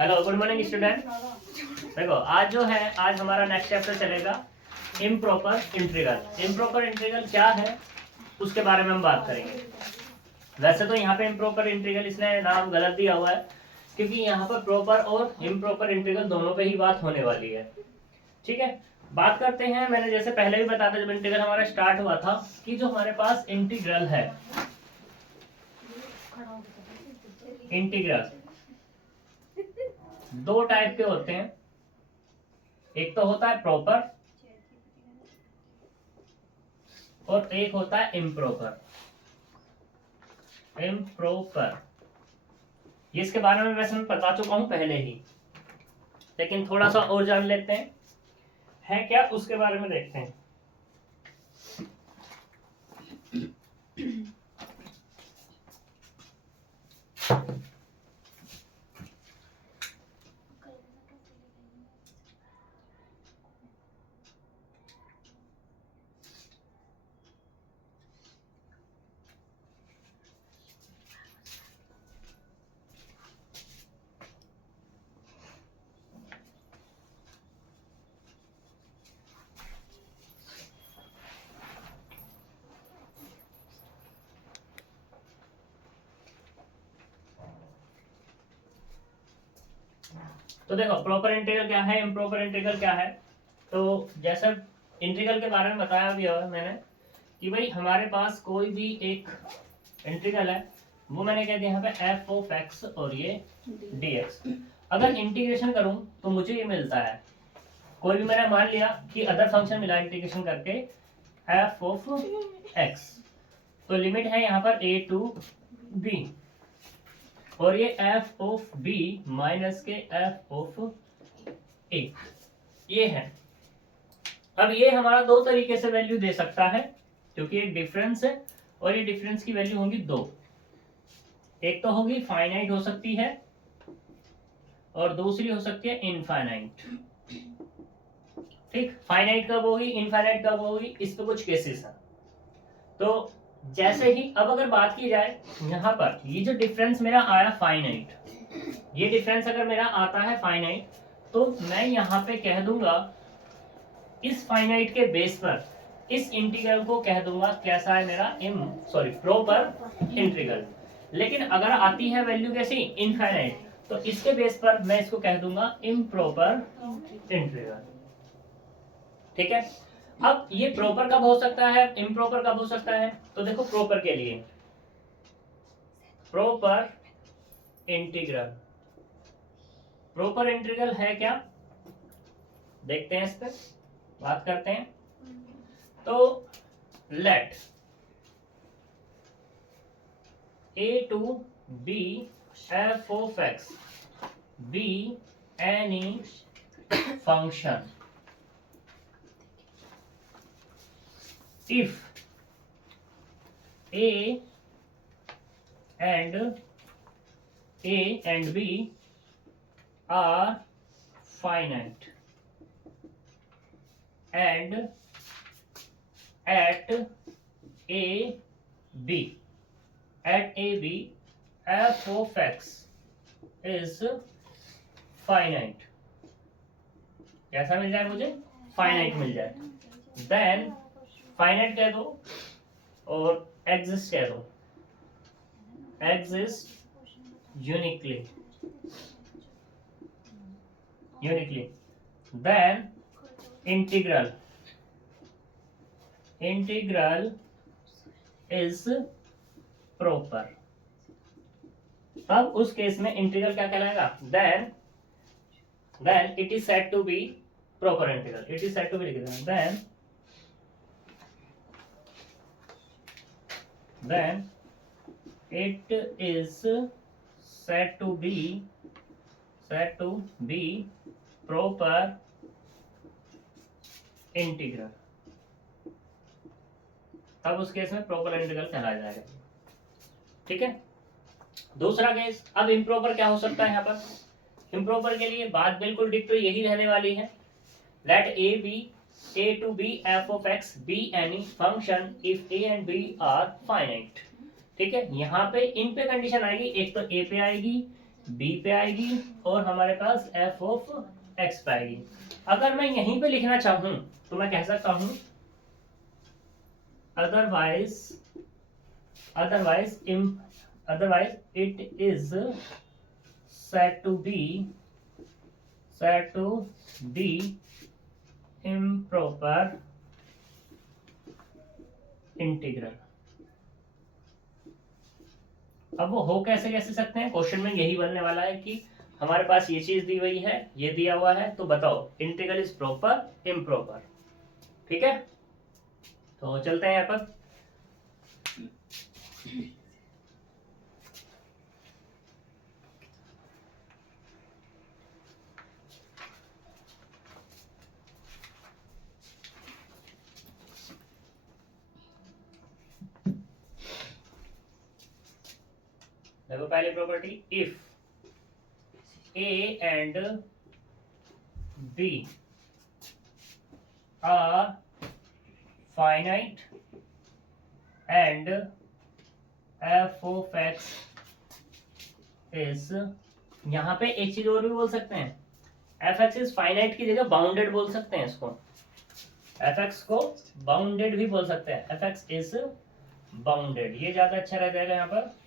Hello good morning student. देखो आज जो है आज हमारा नेक्स्ट चैप्टर चलेगा इम्प्रॉपर इंटीग्रल। इम्प्रॉपर इंटीग्रल क्या है उसके बारे में हम बात करेंगे। वैसे तो यहाँ पे इम्प्रॉपर इंटीग्रल इसने नाम गलत दिया हुआ है क्योंकि यहाँ पर प्रॉपर और इम्प्रॉपर इंटीग्रल दोनों पे ही बात होने वाली है। ठीक है, बात करते हैं। मैंने जैसे पहले भी बताया था जब इंटीग्रल हमारा स्टार्ट हुआ था कि जो हमारे पास इंटीग्रल है, इंटीग्रल दो टाइप के होते हैं। एक तो होता है प्रॉपर और एक होता है इम्प्रॉपर। इम्प्रॉपर ये इसके बारे में वैसे मैं बता चुका हूं पहले ही, लेकिन थोड़ा सा और जान लेते हैं है क्या उसके बारे में देखते हैं। तो देखो प्रॉपर इंटीग्रल क्या है, इम्प्रॉपर इंटीग्रल क्या है। तो जैसे इंटीग्रल के बारे में बताया भी है मैंने कि भाई हमारे पास कोई भी एक इंटीग्रल है, वो मैंने कह दिया यहाँ पे एफ ऑफ एक्स और ये डी एक्स। अगर इंटीग्रेशन करूं तो मुझे ये मिलता है, कोई भी मैंने मान लिया कि अदर फंक्शन मिला इंटीग्रेशन करके एफ ऑफ एक्स, तो लिमिट है यहाँ पर ए टू बी और ये एफ ऑफ बी माइनस के एफ ऑफ ए, ये है। अब ये हमारा दो तरीके से वैल्यू दे सकता है क्योंकि एक डिफरेंस है और ये डिफरेंस की वैल्यू होगी दो। एक तो होगी फाइनाइट हो सकती है और दूसरी हो सकती है इनफाइनाइट। ठीक, फाइनाइट कब होगी इनफाइनाइट कब होगी, इस पे कुछ केसेस हैं। तो जैसे ही अब अगर बात की जाए यहाँ पर ये जो डिफरेंस मेरा आया फाइनाइट, ये डिफरेंस अगर मेरा आता है फाइनाइट तो मैं यहाँ पे कह दूंगा इस फाइनाइट के बेस पर इस इंटीग्रल को कह दूंगा कैसा है मेरा प्रॉपर इंटीग्रल। लेकिन अगर आती है वैल्यू कैसी इनफाइनाइट तो इसके बेस पर मैं इसको कह दूंगा इम्प्रॉपर इंटीग्रल। ठीक है, अब ये प्रॉपर कब हो सकता है इम्प्रॉपर कब हो सकता है, तो देखो प्रॉपर के लिए प्रॉपर इंटीग्रल, प्रॉपर इंटीग्रल है क्या देखते हैं, इस पे बात करते हैं। तो late a to b f of x be any function if a and b are finite and at a b f of x is finite, कैसा मिल जाए मुझे फाइनाइट मिल जाए, देन फाइनाइट कह दो और एग्जिस्ट कह दो, exist uniquely then integral is proper. तब उस केस में इंटीग्रल क्या कहलाएगा, then it is said to be proper integral. It is said to be लिख देना, then it is said to be proper integral. तब उस केस में प्रॉपर इंटीग्रल कहलाया जाएगा। ठीक है, दूसरा केस अब इम्प्रॉपर क्या हो सकता है। यहाँ पर इम्प्रॉपर के लिए बात बिल्कुल डिक्टो यही रहने वाली है, late a to b f of x be any function if a and b are finite। ठीक है, यहाँ पे इन पे कंडीशन आएगी, एक तो a पे आएगी, बी पे आएगी और हमारे पास एफ ऑफ एक्स पे आएगी। अगर मैं यहीं पे लिखना चाहूं तो मैं कह सकता हूं otherwise otherwise it is said to be improper integral. अब वो हो कैसे कैसे सकते हैं, क्वेश्चन में यही बनने वाला है कि हमारे पास ये चीज दी हुई है, ये दिया हुआ है, तो बताओ इंटीग्रल इज प्रॉपर इम्प्रॉपर। ठीक है, तो चलते हैं यहाँ पर। देखो पहली property, if a and b are finite and f of x is, यहाँ पे एक चीज और भी बोल सकते हैं, एफ एक्स इज फाइनाइट की जगह बाउंडेड बोल सकते हैं इसको, एफ एक्स को बाउंडेड भी बोल सकते हैं, एफ एक्स इज बाउंडेड, ये ज्यादा अच्छा रह जाएगा यहाँ पर।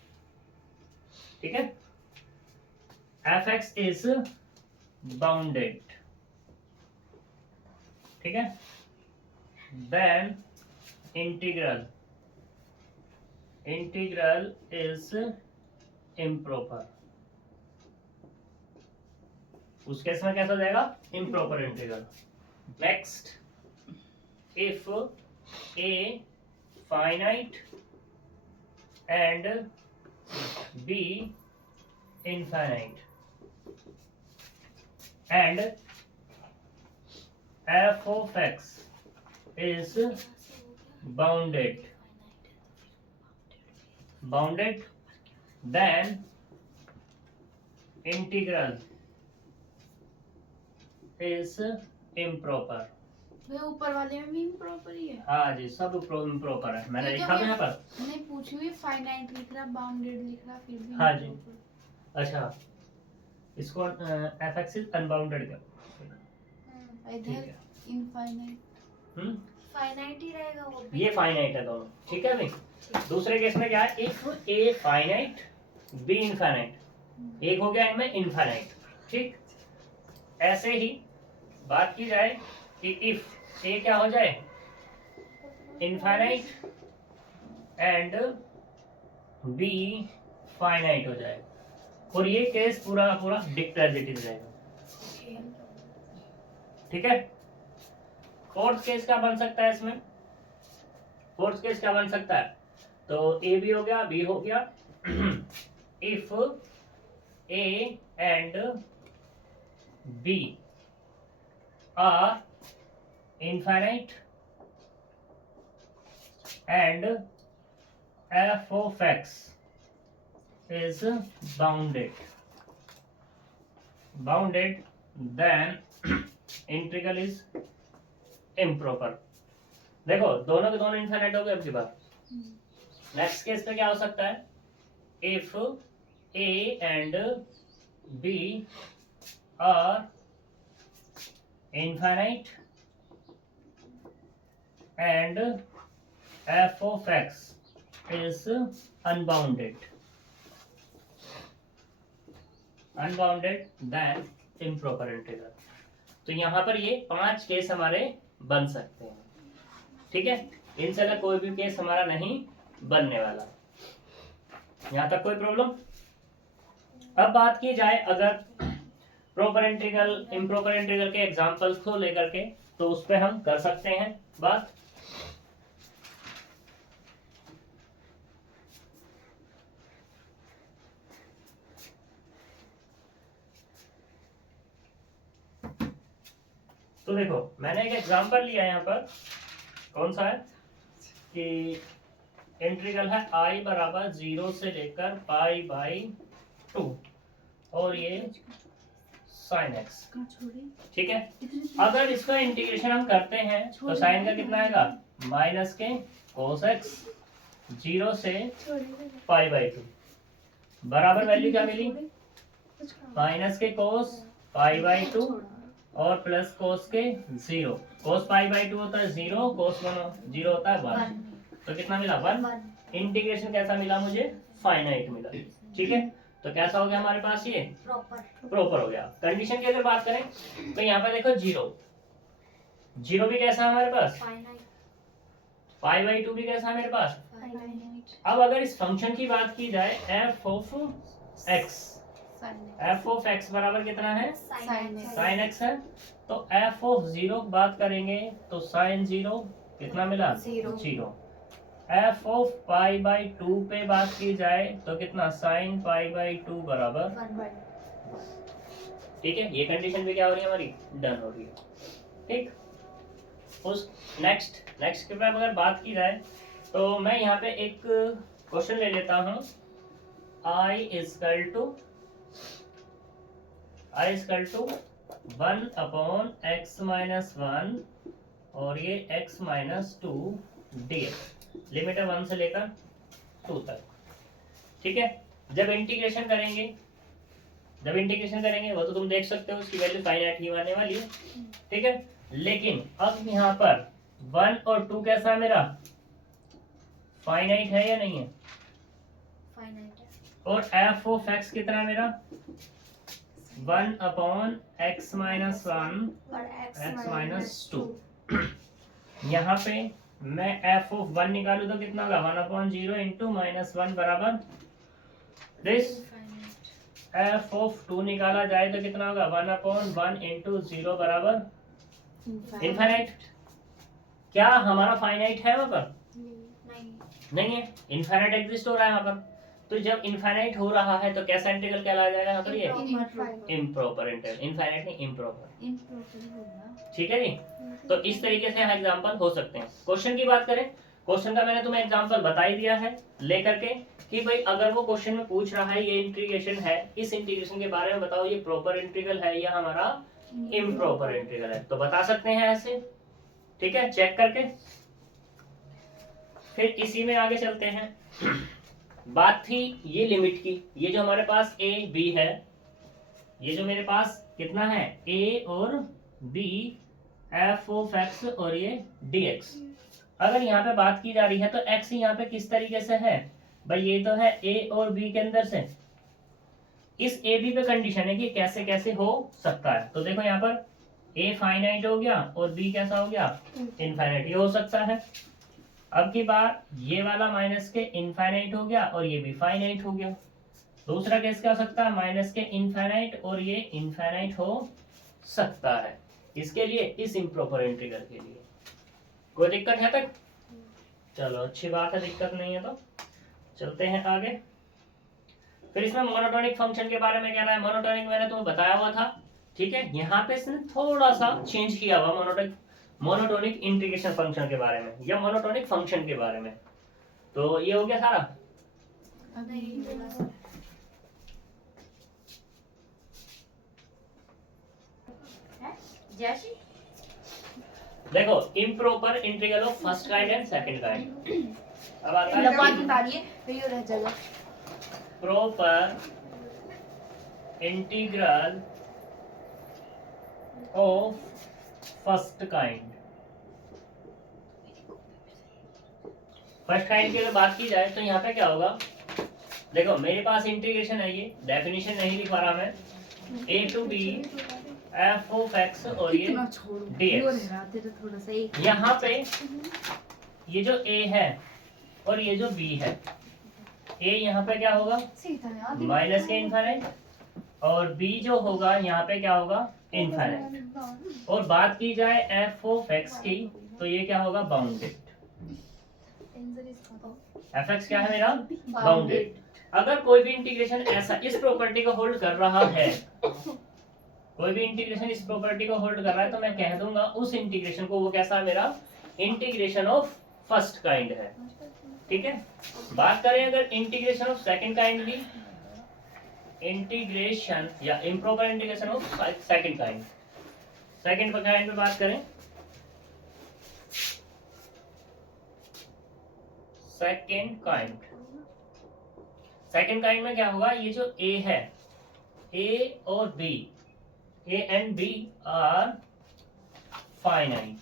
ठीक है, एफ एक्स इज बाउंडेड। ठीक है, देन इंटीग्रल इज इम्प्रॉपर। उस केस में कैसा हो जाएगा, improper integral. Next, if a finite and b infinite and f of x is bounded, then integral is improper। वे ऊपर वाले में भी इम्प्रॉपर ही है। हाँ जी, सब इम्प्रॉपर है, मैंने लिखा था यहाँ पर। नहीं पूछी हुई, फाइनाइट लिख रहा, बाउंडेड लिख रहा, फिर भी हाँ जी, अच्छा इसको एफ एक्स इज अनबाउंडेड कर, इधर इनफाइनाइट फाइनाइट ही रहेगा वो भी। ये फाइनाइट है दोनों। ठीक है भाई, दूसरे केस में क्या है, if a finite B infinite, एक हो गया इनमें इनफाइनाइट। ठीक, ऐसे ही बात की जाए कि इफ ए क्या हो जाए, इनफाइनाइट एंड बी फाइनाइट हो जाए, और ये केस पूरा का पूरा डिक्टेरिटिव रहेगा। ठीक है, फोर्थ केस क्या बन सकता है इसमें, फोर्थ केस क्या बन सकता है, तो ए भी हो गया, बी हो गया, if a and b are infinite and f of x is bounded, then integral is improper। देखो दोनों के दोनों इनफाइनाइट हो गए। अब की बात नेक्स्ट केस पे क्या हो सकता है, if a and b are infinite and f of x is unbounded, then improper integral। तो यहाँ पर ये 5 केस हमारे बन सकते हैं। ठीक है, इनसे अलग कोई भी केस हमारा नहीं बनने वाला। यहाँ तक कोई प्रॉब्लम। अब बात की जाए अगर प्रॉपर इंटीग्रल इम्प्रॉपर इंटीग्रल के एग्जांपल्स को लेकर के, तो उस पर हम कर सकते हैं बात। तो देखो मैंने एक एग्जांपल लिया यहाँ पर, कौन सा है कि इंटीग्रल है i बराबर 0 से लेकर पाई बाई 2 और ये साइन एक्स। ठीक है, अगर इसका इंटीग्रेशन हम करते हैं तो साइन का कितना आएगा, माइनस के कोस एक्स 0 से पाई बाई 2 बराबर वैल्यू क्या मिली माइनस के कोस पाई बाई 2 और प्लस कोस के 0। कोस पाई बाई 2 होता है 0, कोस 0 होता है 1। तो कितना मिला 1। इंटीग्रेशन कैसा मिला मुझे, फाइनाइट मिला। ठीक है, तो कैसा हो गया हमारे पास, ये प्रॉपर हो गया। कंडीशन की अगर बात करें तो यहाँ पे देखो 0 भी कैसा है हमारे पास, पाई बाई 2 भी कैसा है मेरे पास। अब अगर इस फंक्शन की बात की जाए एफ ऑफ एक्स बराबर कितना है, साइन एक्स है। तो एफ ऑफ 0 बात करेंगे तो साइन 0 कितना मिला, 0। एफ ऑफ पाई बाई 2 पे बात की जाए तो कितना, साइन पाई बाई 2 बराबर। ठीक है, ये कंडीशन भी क्या हो रही है हमारी, डन हो रही है। ठीक, उस नेक्स्ट के बाद अगर बात की जाए तो मैं यहाँ पे एक क्वेश्चन ले लेता हूँ। I इजकल टू 1/x-1 और ये x-2 dx, लिमिट है 1 से लेकर 2 तक। ठीक है, जब इंटीग्रेशन करेंगे वो तो तुम देख सकते हो, उसकी वैल्यू फाइनाइट ही आने वाली है। ठीक है, लेकिन अब यहाँ पर 1 और 2 कैसा है मेरा, फाइनाइट है या नहीं है, और एफ ऑफ एक्स कितना मेरा 1/x-1 x-2। यहाँ पे मैं एफ ऑफ 1 निकालू तो कितना होगा, 1/0 इंटू -1 बराबर दिस। एफ ऑफ 2 निकाला जाए तो कितना होगा, 1/1 इंटू 0 बराबर इनफाइनाइट। क्या हमारा फाइनाइट है वहां पर, नहीं है, इनफाइनाइट एग्जिस्ट हो रहा है वहां पर। तो जब इनफाइनाइट हो रहा है तो कैसा इंटीग्रल कहलाया जाएगा यहाँ पर, ये इम्प्रॉपर इंटीग्रल, इनफाइनाइट नहीं इम्प्रॉपर। ठीक है जी, तो इस तरीके से एग्जांपल हो सकते हैं। क्वेश्चन की बात करें, क्वेश्चन का मैंने तुम्हें एग्जांपल बता ही दिया है लेकर के कि भाई अगर वो क्वेश्चन में पूछ रहा है ये इंटीग्रेशन है, इस इंटीग्रेशन के बारे में बताओ ये प्रॉपर इंटीग्रल है या हमारा इम्प्रॉपर इंटीग्रल है, तो बता सकते हैं ऐसे। ठीक है, चेक करके फिर इसी में आगे चलते हैं। बात थी ये लिमिट की, ये जो हमारे पास a b है, ये जो मेरे पास कितना है a और b, f ऑफ x और ये dx। अगर यहाँ पे बात की जा रही है तो x यहाँ पे किस तरीके से है भाई, ये तो है a और b के अंदर से। इस a b पे कंडीशन है कि कैसे कैसे हो सकता है। तो देखो यहाँ पर a फाइनाइट हो गया और b कैसा हो गया, इनफाइनाइट। ये हो सकता है। अब की बार ये वाला माइनस के इनफाइनाइट हो गया और ये भी फाइनाइट हो गया। दूसरा केस क्या हो सकता है, माइनस के इनफाइनाइट और ये इनफाइनाइट हो सकता है। इसके लिए, इस इम्प्रॉपर इंटीग्रल के लिए कोई दिक्कत है तक, चलो अच्छी बात है, दिक्कत नहीं है तो चलते हैं आगे। फिर इसमें मोनोटोनिक फंक्शन के बारे में कहना है। मोनोटोनिक मैंने तुम्हें बताया हुआ था, ठीक है, यहाँ पे इसने थोड़ा सा चेंज किया हुआ मोनोटोनिक इंटीग्रेशन फंक्शन के बारे में या मोनोटोनिक फंक्शन के बारे में। तो ये हो गया सारा। देखो improper integral of first kind and second kind. अब आता है proper integral of first kind. First kind की अगर बात की जाए तो यहाँ पे क्या होगा, देखो मेरे पास इंटीग्रेशन है, ये डेफिनेशन नहीं लिखवा रहा मैं, a to b f of x और ये dx। यहाँ पे ये जो a है और ये जो b है, a यहाँ पे क्या होगा माइनस के इनफाइनाइट और b जो होगा यहाँ पे क्या होगा इनफाइनाइट। और बात की जाए f ऑफ x की तो ये क्या होगा बाउंडेड। fx क्या है मेरा बाउंडेड। अगर कोई भी इंटीग्रेशन ऐसा इस प्रॉपर्टी को होल्ड कर रहा है, कोई भी इंटीग्रेशन इस प्रॉपर्टी को होल्ड कर रहा है तो मैं कह दूंगा उस इंटीग्रेशन को वो कैसा है मेरा इंटीग्रेशन ऑफ फर्स्ट काइंड है। ठीक है, बात करें अगर इंटीग्रेशन ऑफ सेकंड काइंड की, इंटीग्रेशन या improper integration of second kind, second kind पे बात करें, सेकंड काइंड में क्या होगा, ये जो a है ए और b, a and b are finite,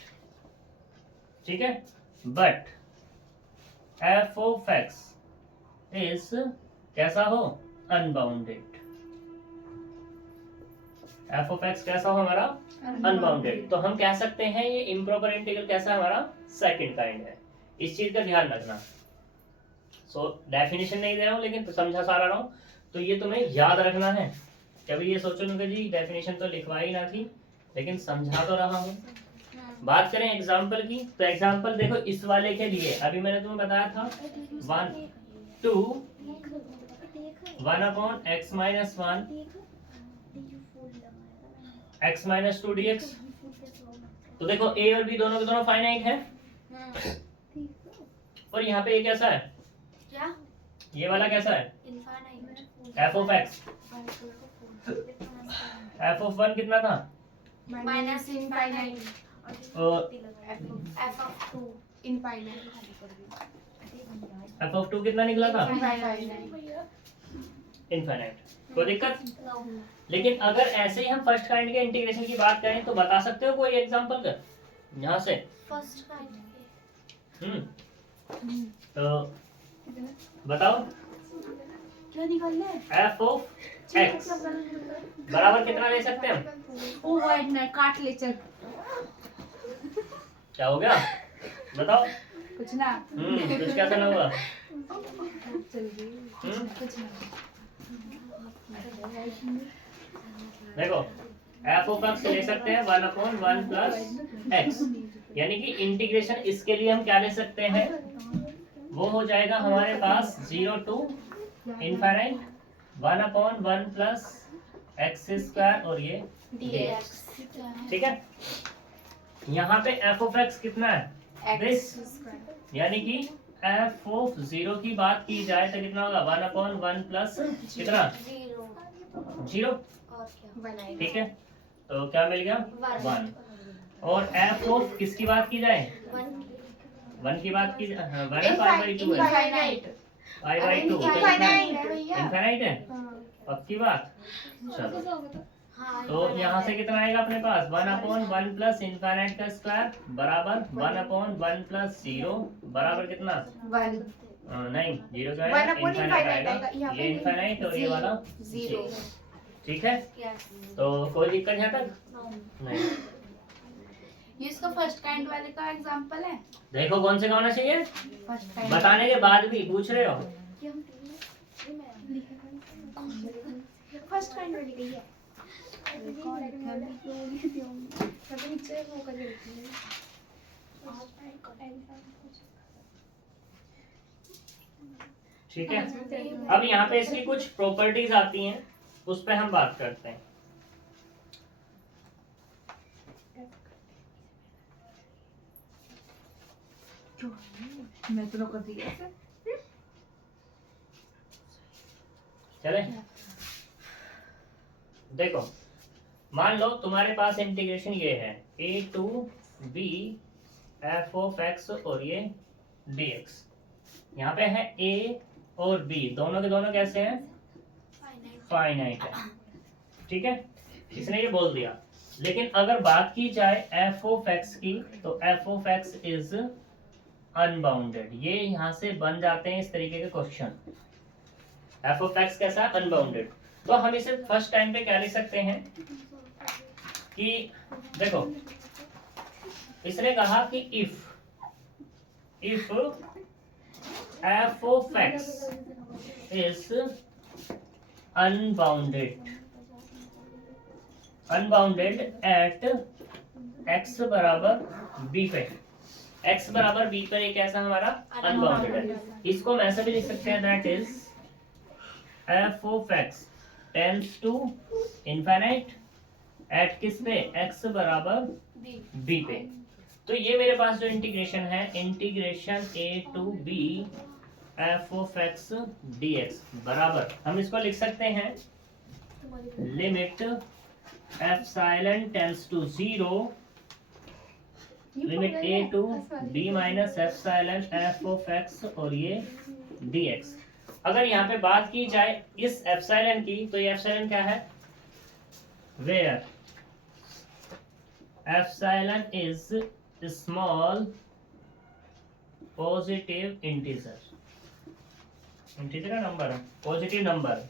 ठीक है, but f of x is कैसा हो, अनबाउंडेड। एफ ऑफ एक्स कैसा हो हमारा, अनबाउंडेड। तो हम कह सकते हैं ये इम्प्रॉपर इंटीग्रल कैसा हमारा, सेकंड काइंड है। इस चीज का ध्यान रखना। सो डेफिनेशन नहीं दे रहा हूँ लेकिन समझा सारा रहा हूँ, तो ये तुम्हें याद रखना है। कभी ये सोचोगे जी डेफिनेशन तो लिखवाई ना थी लेकिन समझा तो रहा हूँ। बात करें एग्जाम्पल की, तो एग्जाम्पल देखो इस वाले के लिए अभी मैंने तुम्हें बताया था 1 upon x minus 1 x minus 2 dx। तो देखो a और b दोनों के दोनों फाइनाइट है, और यहाँ पे ये कैसा है, क्या, ये वाला कैसा है, infinite, f of x, f of 1 कितना था, माइनस इनफाइनाइट, और F of 2 infinite, f of 2 कितना निकला था, इनफाइनाइट। इनफाइनाइट। कोई दिक्कत। नो, लेकिन अगर ऐसे ही हम फर्स्ट काइंड के इंटीग्रेशन की बात करें तो बता सकते हो कोई एग्जांपल का यहाँ से, फर्स्ट काइंड के, तो बताओ। क्या निकालना है? f ऑफ x बराबर कितना ले सकते हैं हम, ओ वाइड ना काट ले चल। क्या हो गया बताओ। कुछ ना। कुछ कैसा ना हुआ। चल गई। कुछ ना। देखो f ऑफ x ले सकते हैं 1 अपॉन 1 प्लस x, यानी कि इंटीग्रेशन इसके लिए हम क्या ले सकते हैं, वो हो जाएगा हमारे पास 0 to infinite 1 upon 1 plus x square और ये dx, ठीक है। यहाँ पे f ऑफ x कितना है, this, यानी कि f ऑफ 0 की बात की जाए तो कितना होगा 1 अपॉन 1 प्लस कितना 0, और क्या, ठीक है। तो क्या मिल गया 1। और f ऑफ किसकी बात की जाए, 1 की बात की 1 है, पाई बाई 2 है, इनफाइनाइट। पाई बाई 2 इनफाइनाइट है, पक्की बात। चलो तो यहाँ से कितना आएगा अपने पास 1 अपॉन 1 प्लस इनफाइनाइट का स्क्वायर बराबर 1 अपॉन 1 प्लस 0 बराबर कितना 1 नहीं 0 का 1 upon इनफाइनाइट infinite आएगा, आएगा, यहाँ ये पे इनफाइनाइट और ये वाला 0। ठीक है। तो कोई दिक्कत यहाँ तक नहीं। ये इसका फर्स्ट काइंड वाले का एग्जांपल है। देखो कौन से का होना चाहिए, फर्स्ट काइंड बताने के बाद भी पूछ रहे हो। फर्स्ट काइंड वाली गई है। ठीक है। अब यहाँ पे इसकी कुछ प्रॉपर्टीज आती हैं, उस पे हम बात करते हैं। मैं तो कर दी ऐसे। चले देखो, मान लो तुम्हारे पास इंटीग्रेशन ये है a to b f of x और ये dx। यहाँ पे है a और b दोनों के दोनों कैसे हैं, फाइनाइट है, ठीक है। इसने ये बोल दिया। लेकिन अगर बात की जाए f ऑफ x की, तो f of x is unbounded. ये यहाँ से बन जाते हैं इस तरीके के क्वेश्चन, f ऑफ x कैसा है, अनबाउंडेड। तो हम इसे फर्स्ट टाइम पे क्या लिख सकते हैं कि देखो इसने कहा कि if f of x is unbounded at x बराबर b पे, x बराबर b पर एक ऐसा हमारा अनबाउंडेड है। इसको हम ऐसा भी लिख सकते हैं that is f of x tends to infinite at किस पे, x बराबर b पे। तो ये मेरे पास जो इंटीग्रेशन है, integration a to b f of x dx बराबर हम इसको लिख सकते हैं limit epsilon tends to 0 limit a to b minus epsilon f of x और ये dx। अगर यहाँ पे बात की जाए इस एप्सिलॉन की, तो ये एप्सिलॉन क्या है, where epsilon is small positive integer का नंबर है, पॉजिटिव नंबर,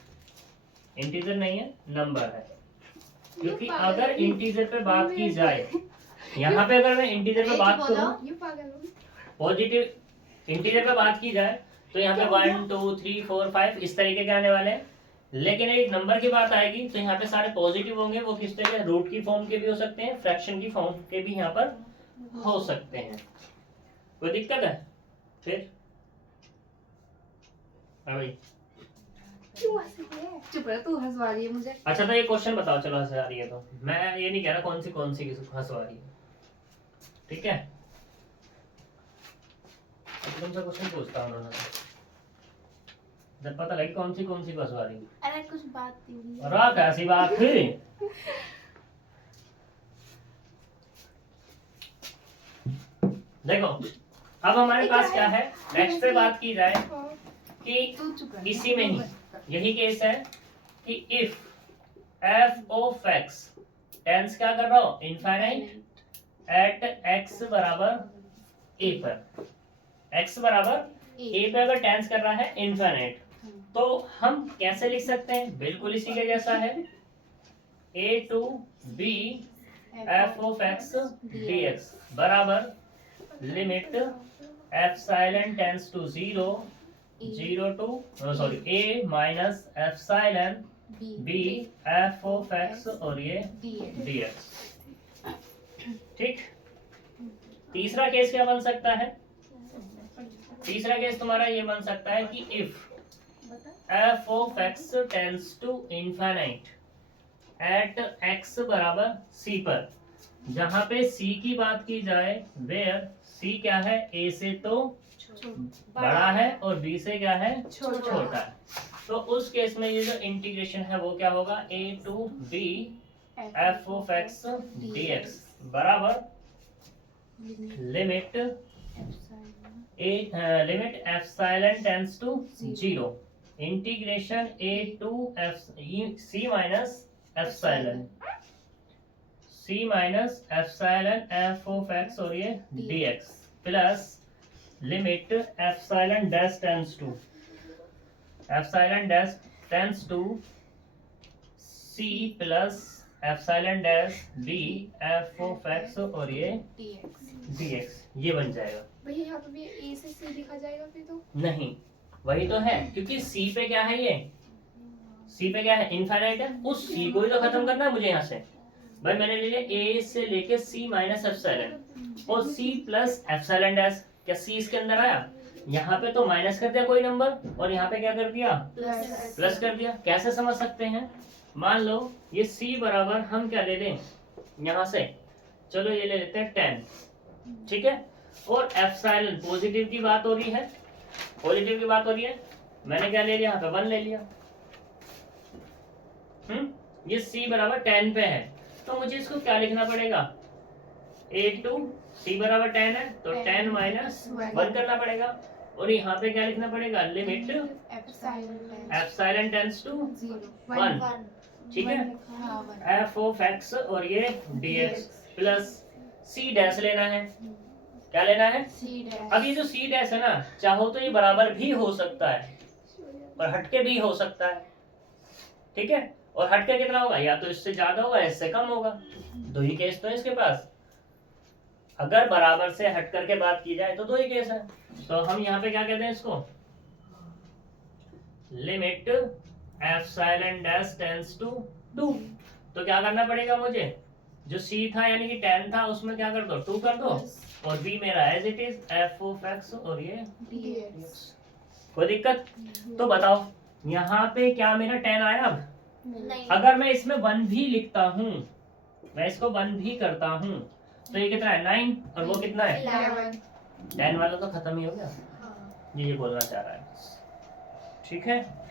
इंटीजर नहीं है, नंबर है। क्योंकि अगर इंटीजर पे बात की जाए, यहाँ पे अगर मैं इंटीजर पे बात करूँ, पॉजिटिव इंटीजर पे बात की जाए तो यहाँ पे 1 2 3 4 5 इस तरीके के आने वाले हैं। लेकिन एक नंबर की बात आएगी तो यहाँ पे सारे पॉजिटिव होंगे, वो किस तरीके, रूट की फॉर्म के भी हो सकते हैं, फ्रैक्शन की फॉर्म के भी यहाँ पर हो सकते हैं। कोई दिक्कत है? फिर भाई चुप रह, तू हंसवा रही है मुझे। अच्छा तो ये क्वेश्चन बताओ, चलो हंसा रही है तो मैं ये नहीं कह रहा कौन सी हंसवा रही है, ठीक है? तुमसे क्वेश्चन पूछता हूँ उन्होंने, जब पता लगी कौन सी को हंसवा रही है। अरे कुछ बात थी। और कैसी बात थी? देखो अब हमारे पास क्या है, नेक्स्ट पे बात की जाए कि इसी में ही यही केस है कि if f of x tends क्या कर रहा हो, इनफाइनाइट एट x बराबर a पर, x बराबर a पे अगर टेंस कर रहा है इनफाइनाइट, तो हम कैसे लिख सकते हैं, बिल्कुल इसी के जैसा है, a to b f of x dx बराबर limit epsilon tends to 0 to a minus epsilon b f of x और ये dx। ठीक, तीसरा केस क्या बन सकता है, तीसरा केस तुम्हारा ये बन सकता है कि if f of x tends to infinite at x बराबर c पर, जहां पे c की बात की जाए वेयर c क्या है, a से तो बड़ा है और b से क्या है, छोटा है, तो उस केस में ये जो इंटीग्रेशन है वो क्या होगा, a to b f of x dx बराबर limit limit epsilon tends to 0 integration a to c minus epsilon f of x और ये dx plus limit epsilon dash tends to c plus epsilon dash b f of x और ये dx, ये बन जाएगा। भैया यहाँ पे भी a से c लिखा जाएगा फिर तो? नहीं, वही तो है, क्योंकि c पे क्या है, ये c पे क्या है, इनफाइनाइट है, उस c को ही तो खत्म करना है मुझे यहाँ से। भाई मैंने ले लिया a से लेके c माइनस एप्सिलॉन और c प्लस एप्सिलॉन डैश, क्या c इसके अंदर आया, यहाँ पे तो माइनस कर दिया कोई नंबर और यहाँ पे क्या कर दिया, प्लस कर दिया। कैसे समझ सकते हैं, मान लो ये c बराबर हम क्या ले लें यहाँ से, चलो ये ले लेते हैं 10, ठीक है, और एप्सिलॉन पॉजिटिव की बात हो रही है, पॉजिटिव की बात हो रही है, मैंने क्या ले लिया यहाँ पे 1 ले लिया। ये c बराबर 10 पे है, तो मुझे इसको क्या लिखना पड़ेगा, a to c बराबर 10 है तो 10 माइनस 1 करना पड़ेगा, और यहाँ पे क्या लिखना पड़ेगा, लिमिट एप्सिलॉन टेंस टू 1, ठीक है, f of x और ये dx प्लस c डैश लेना है, क्या लेना है, अब ये जो c डैश है ना, चाहो तो ये बराबर भी हो सकता है और हटके भी हो सकता है, ठीक है, और हटके कितना होगा, या तो इससे ज्यादा होगा इससे कम होगा, दो ही केस तो है इसके पास। अगर बराबर से हट करके बात की जाए तो दो ही केस है, तो हम यहाँ पे क्या कहते हैं इसको, limit epsilon dash tends to 2, तो क्या करना पड़ेगा मुझे, जो c था यानी कि 10 था उसमें क्या कर दो 2 कर दो, और b मेरा as it is f of x और ये dx। कोई दिक्कत? तो बताओ यहाँ पे क्या मेरा 10 आया, अब नहीं। अगर मैं इसमें 1 भी लिखता हूँ, मैं इसको 1 भी करता हूँ, तो ये कितना है 9 और वो कितना है 10 वाला तो खत्म ही हो गया, ये बोलना चाह रहा है, ठीक है।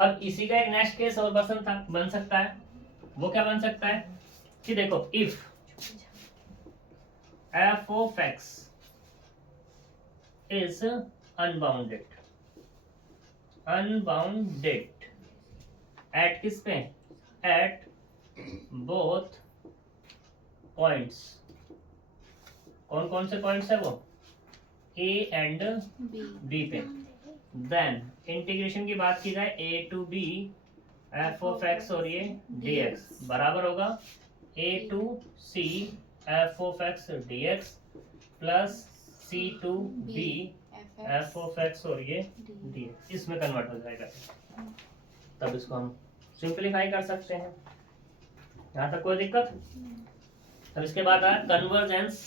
अब इसी का एक नेक्स्ट केस और बन सकता है, वो क्या बन सकता है कि देखो if f of x is unbounded at किस पे, एट बोथ पॉइंट्स, कौन कौन से पॉइंट्स है वो, a एंड b पे, देन इंटीग्रेशन की बात की जाए a to b f of x और ये dx बराबर होगा a to c f of x dx plus c to b f of x और ये dx, इसमें कन्वर्ट हो जाएगा। तब इसको हम सिंपलीफाई कर सकते हैं, यहाँ तक कोई दिक्कत। तब इसके बाद आया कन्वर्जेंस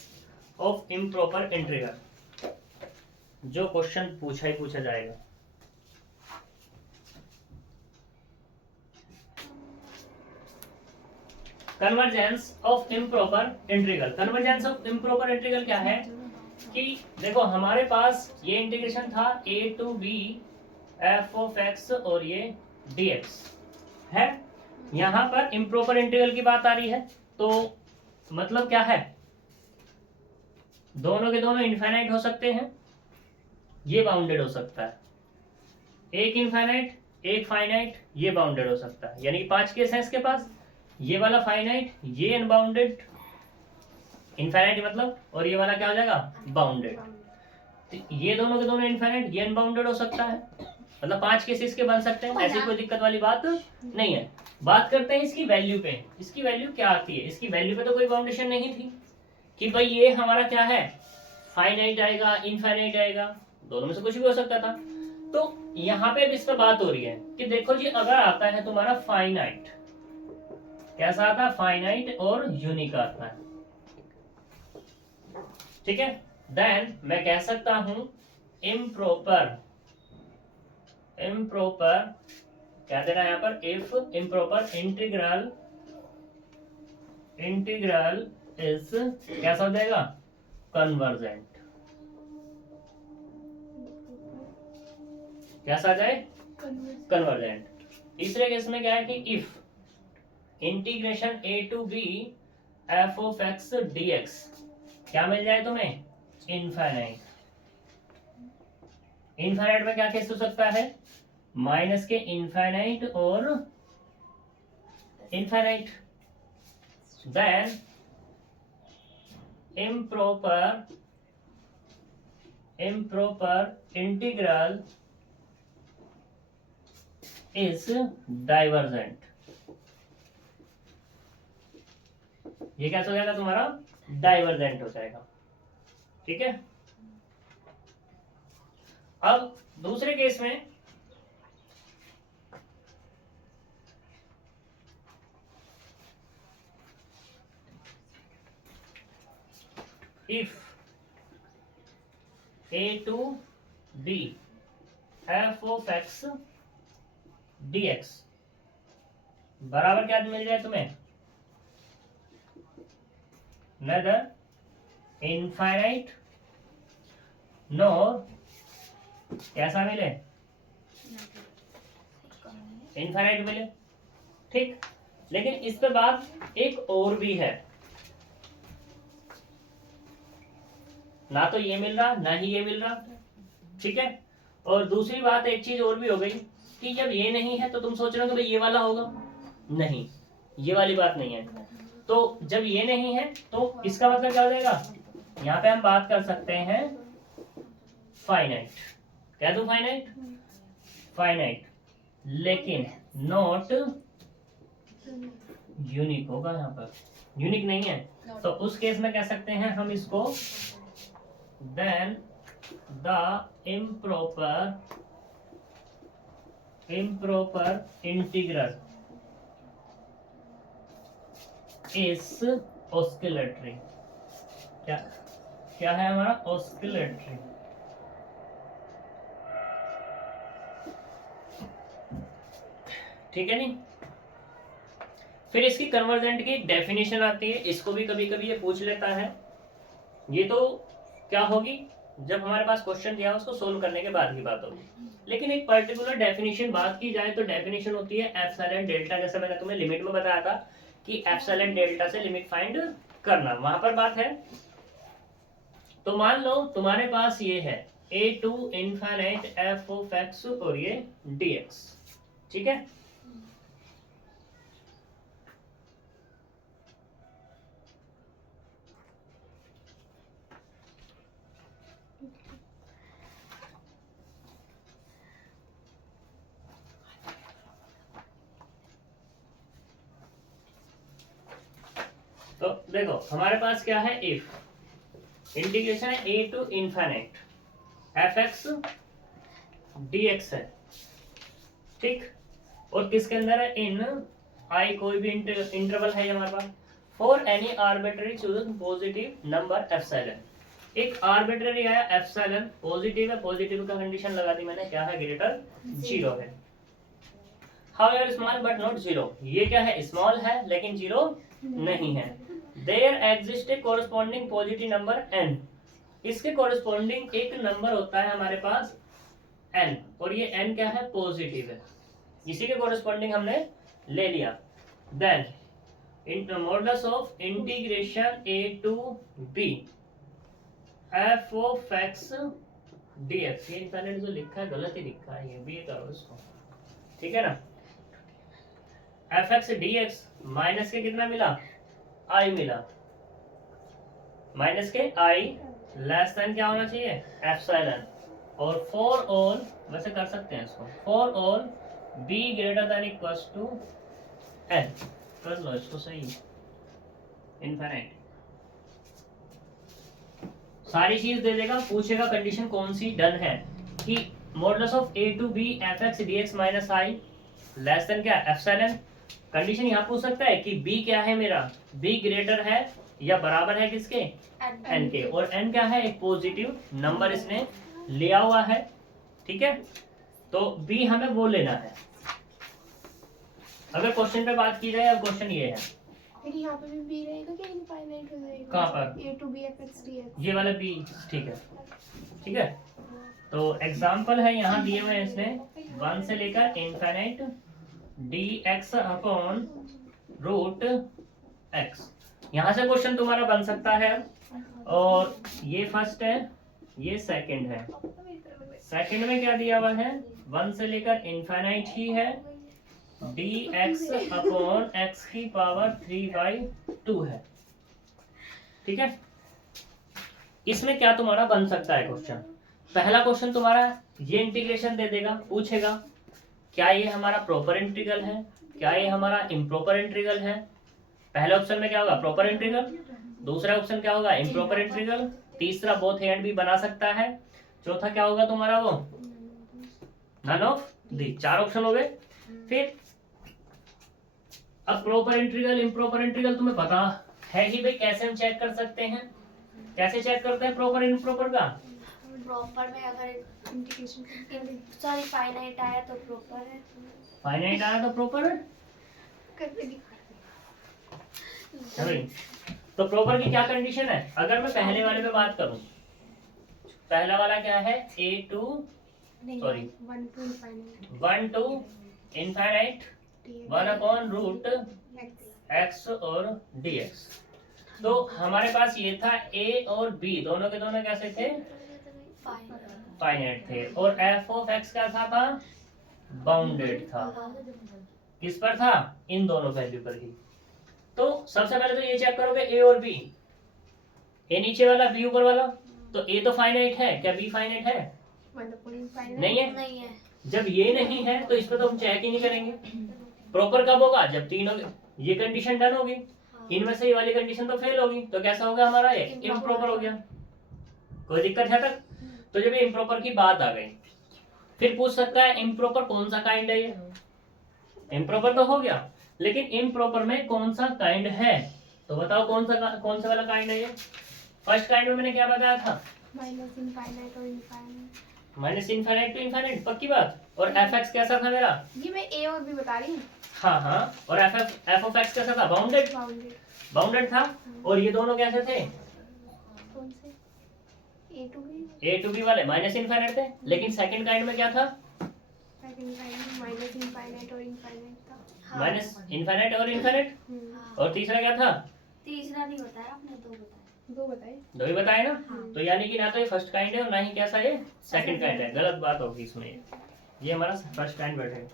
ऑफ इम्प्रॉपर इंटीग्रल, जो क्वेश्चन पूछा ही पूछा जाएगा। Convergence of improper integral, convergence of improper integral क्या है कि देखो हमारे पास ये इंटीग्रेशन था a to b f of x और ये dx है, यहाँ पर इम्प्रॉपर इंटीग्रल की बात आ रही है, तो मतलब क्या है, दोनों के दोनों इनफाइनाइट हो सकते हैं, ये बाउंडेड हो सकता है, एक इनफाइनाइट एक फाइनाइट, ये बाउंडेड हो सकता है, यानी 5 केस है इसके पास, ये वाला फाइनाइट, ये अनबाउंडेड, इनफाइनाइट मतलब, और ये वाला क्या हो जाएगा बाउंडेड। तो ये दोनों के दोनों इनफाइनाइट, ये अनबाउंडेड हो सकता है, मतलब 5 केस इसके बन सकते हैं, ऐसी कोई दिक्कत वाली बात नहीं है। बात करते हैं इसकी वैल्यू पे, इसकी वैल्यू क्या आती है, इसकी वैल्यू पे तो कोई बाउंडेशन नहीं थी कि भाई ये हमारा क्या है, फाइनाइट आएगा इनफाइनाइट आएगा, दोनों में से कुछ भी हो सकता था। तो यहाँ पे भी इस पर बात हो रही है कि देखो जी अगर आता है तुम्हारा फाइनाइट, कैसा आता है, फाइनाइट और यूनिक आता है, ठीक है, देन मैं कह सकता हूं इम्प्रॉपर क्या देना है यहाँ पर, इफ इम्प्रॉपर इंटीग्रल इज कैसा हो जाएगा, कन्वर्जेंट, कैसा आ जाए, कन्वर्जेंट। तीसरे केस में क्या है कि if integration a to b f of x dx क्या मिल जाए तुम्हें, इनफाइनाइट। इनफाइनाइट में क्या केस हो सकता है, माइनस के इनफाइनाइट और infinite, then improper integral is divergent, ये क्या हो जाएगा तुम्हारा, डाइवर्जेंट हो जाएगा, ठीक है। अब दूसरे केस में if a to b f of x dx बराबर क्या मिल जाए तुम्हें, neither infinite nor कैसा मिले, इनफाइनाइट मिले, ठीक। लेकिन इस पे बात एक और भी है, ना तो ये मिल रहा ना ही ये मिल रहा, ठीक है। और दूसरी बात एक चीज और भी हो गई कि जब ये नहीं है तो तुम सोच रहे हो कि भाई ये वाला होगा, नहीं, ये वाली बात नहीं है। तो जब ये नहीं है तो इसका मतलब क्या हो जाएगा, यहाँ पे हम बात कर सकते हैं फाइनाइट, क्या दूं, फाइनाइट, लेकिन नॉट यूनिक होगा, यहाँ पर यूनिक नहीं है, तो उस केस में कह सकते हैं हम इसको, then the improper integral is oscillatory, क्या है हमारा, ऑस्किलेटरी, ठीक है नहीं। फिर इसकी कन्वर्जेंट की डेफिनेशन आती है, इसको भी कभी कभी ये पूछ लेता है, ये तो क्या होगी जब हमारे पास क्वेश्चन दिया उसको सोल्व करने के बाद की बात होगी, लेकिन एक पर्टिकुलर डेफिनेशन बात की जाए तो डेफिनेशन होती है एप्सिलॉन डेल्टा, जैसे मैंने तुम्हें लिमिट में बताया था कि एप्सिलॉन डेल्टा से लिमिट फाइंड करना, वहां पर बात है। तो मान लो तुम्हारे पास ये है a to infinite f of x और ये dx, ठीक है। तो देखो हमारे पास क्या है, इफ इंटीग्रेशन है a to infinite f x dx है, ठीक। और किसके अंदर है, इन आई कोई भी इंटरवल है हमारे पास, for any arbitrary chosen positive number epsilon. एक आर्बिट्ररी आया एप्सिलॉन पॉजिटिव है, पॉजिटिव का कंडीशन लगा दी मैंने, क्या है, ग्रेटर 0 है। हाउएवर स्मॉल बट नॉट 0, ये क्या है, स्मॉल है लेकिन 0 नहीं है। There exist a corresponding positive number n, इसके कोरस्पॉन्डिंग एक नंबर होता है हमारे पास n, और ये n क्या है, पॉजिटिव है, इसी के कोरस्पॉन्डिंग हमने ले लिया। Then in modulus of integration a to b f of x dx, ये पहले जो लिखा है गलत ही लिखा है, ये भी करो इसको, ठीक है ना। एफ एक्स dx माइनस के कितना मिला, i मिला, माइनस के i लेस देन क्या होना चाहिए, एप्सिलॉन। और फॉर ऑल, वैसे कर सकते हैं इसको, for all b greater than equals to n, कर लो इसको सही, इनफिनिट सारी चीज दे देगा, पूछेगा कंडीशन कौन सी डन है, कि modulus of a to b f x dx minus i less than क्या, एप्सिलॉन। कंडीशन यहाँ पूछ सकता है कि b क्या है मेरा, b ग्रेटर है या बराबर है किसके, n के, और n क्या है, एक पॉजिटिव नंबर इसने लिया हुआ है, ठीक है। तो b हमें वो लेना है। अगर क्वेश्चन पे बात की जाए, अब क्वेश्चन ये है, फिर यहाँ पे भी b रहेगा कि इनफाइनाइट हो जाएगा, कहाँ पर, a to b f x dx, ये वाला b, ठीक है, ठीक है। तो एग्जाम्पल है यहाँ दिए हुए इसने 1 से लेकर infinite dx upon root x, यहाँ से क्वेश्चन तुम्हारा बन सकता है। और ये फर्स्ट है, ये सेकंड है। सेकंड में क्या दिया हुआ है, 1 से लेकर इनफाइनाइट ही है, dx अपॉन x की पावर 3/2 है, ठीक है। इसमें क्या तुम्हारा बन सकता है क्वेश्चन, पहला क्वेश्चन तुम्हारा ये इंटीग्रेशन दे देगा, पूछेगा क्या ये हमारा प्रॉपर इंटीग्रल है, क्या ये हमारा इम्प्रॉपर इंटीग्रल है। पहले ऑप्शन में क्या होगा, प्रॉपर इंटीग्रल, दूसरा ऑप्शन क्या होगा, इम्प्रॉपर इंटीग्रल, तीसरा बोथ एंड भी बना सकता है, चौथा क्या होगा तुम्हारा, वो नन ऑफ दी, 4 ऑप्शन हो गए। फिर अब प्रॉपर इंटीग्रल इम्प्रॉपर इंटीग्रल तुम्हें पता है कि भाई कैसे हम चेक कर सकते हैं, कैसे चेक करते हैं प्रॉपर इम्प्रॉपर का, प्रॉपर में अगर इंटीग्रेशन सॉरी फाइनाइट आया तो प्रॉपर है, फाइनाइट आया तो प्रॉपर है, करके तो प्रॉपर की क्या कंडीशन है। अगर मैं पहले वाले पे बात करूं, पहला वाला क्या है, a to sorry 1 to infinite 1 upon root x और dx। तो हमारे पास ये था a और b दोनों के दोनों कैसे थे, फाइनाइट थे, और f ऑफ x क्या था बाउंडेड था, किस पर था, इन दोनों वैल्यू पर ही। तो सबसे पहले तो ये चेक करोगे a और b, a नीचे वाला b ऊपर वाला, तो a तो फाइनाइट है, क्या b फाइनाइट है, नहीं है, नहीं है। जब ये नहीं है तो इस पर तो हम चेक ही नहीं करेंगे। प्रॉपर कब होगा, जब तीनों ये कंडीशन डन होगी, इनमें से ये वाली कंडीशन तो फेल होगी, तो कैसा होगा हमारा, ये इम्प्रॉपर हो गया। कोई दिक्कत है तक, तो जब ये इम्प्रॉपर की बात आ गई, फिर पूछ सकता है इम्प्रॉपर कौन सा काइंड है, ये इम्प्रॉपर तो हो गया, लेकिन इम्प्रॉपर में कौन सा काइंड है, तो बताओ कौन सा वाला काइंड है ये। फर्स्ट काइंड में मैंने क्या बताया था, माइनस इनफाइनाइट और infinite, minus infinite to infinite, पक्की बात। और एफ एक्स कैसा था मेरा, ये मैं a और b बता रही हूँ, हाँ हाँ, और एफ ऑफ एक्स कैसा था, बाउंडेड, बाउंडेड था, और ये दोनों कैसे थे, कौन से a to b a to b वाले माइनस इनफाइनाइट थे। लेकिन सेकंड काइंड में क्या था, माइनस इनफाइनाइट और इनफाइनाइट था। हाँ, माइनस इनफाइनाइट और इनफाइनाइट, हाँ। और तीसरा क्या था? तीसरा नहीं बताया आपने, दो बताया। दो बताए। दो ही बताए ना। हाँ। तो यानी कि ना तो ये फर्स्ट काइंड है और ना ही कैसा ये सेकंड काइंड है, गलत बात होगी इसमें। ये हमारा फर्स्ट काइंड बैठे